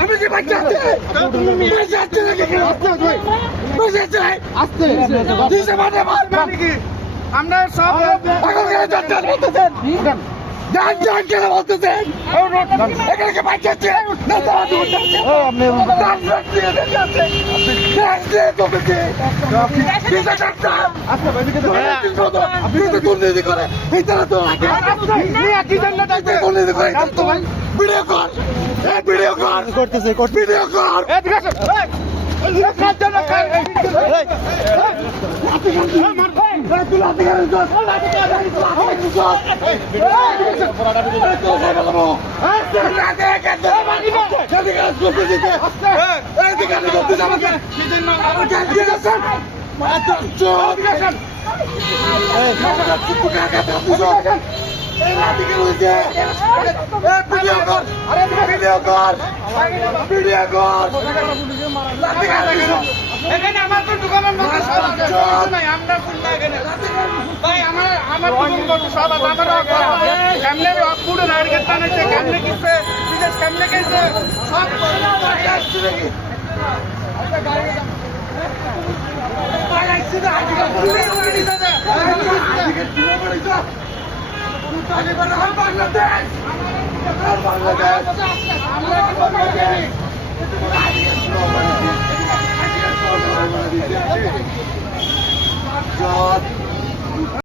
আমি কি বাচ্চা আছে বাচ্চা আছে নাকি বাচ্চা আছে আস্তে দিশে মানে মারবে কি আমরা সব এখন কেন যাচ্ছেন বলতেছেন যান যান কেন বলতেছেন এখানে কি বাচ্চা আছে না তো আপনি যান যান দিয়ে যাচ্ছে যান দিয়ে তোকে দিশে যাচ্ছে আচ্ছা ভাই দিকে আপনি তো দুর্নীতি করে এই তারা তো নিয়ে কি জন্য যাচ্ছে দুর্নীতি করে তো ভাই ভিডিও কর এই ভিডিও কর করতেছে ভিডিও কর এই ঠিক আছে এই কাজ জন্য কাজ এই মার তুই লাতে গেছিস লাতে গেছিস লাতে গেছিস মারি না জলদি কাজ করতে দিতে এই দিকে করতে আমাকে কি জন্য আমার কাজ দিয়ে যাচ্ছেন মাত্র চোখ গেছেন এই মাথা চুপ করে কাজ করতে এই লাতে গেছে এই ভিডিও কর আরে ভিডিও কর লাতে গেছে এখানে আমার তো দোকানের মধ্যে সব আছে নাই আমরা ফুল না এখানে ভাই আমার দোকান মধ্যে সব আছে আমার সামনে পুরো রাইড করতে না সামনে কিসে বিদেশ সামনে কিসে সব আসছে নাকি আচ্ছা গাড়ি ভাই আইছে না আজকে পুরো করে দিতে দে আজকে পুরো করে দিতে আগে বড় হল বাংলাদেশ আমরা কি বলবো জানি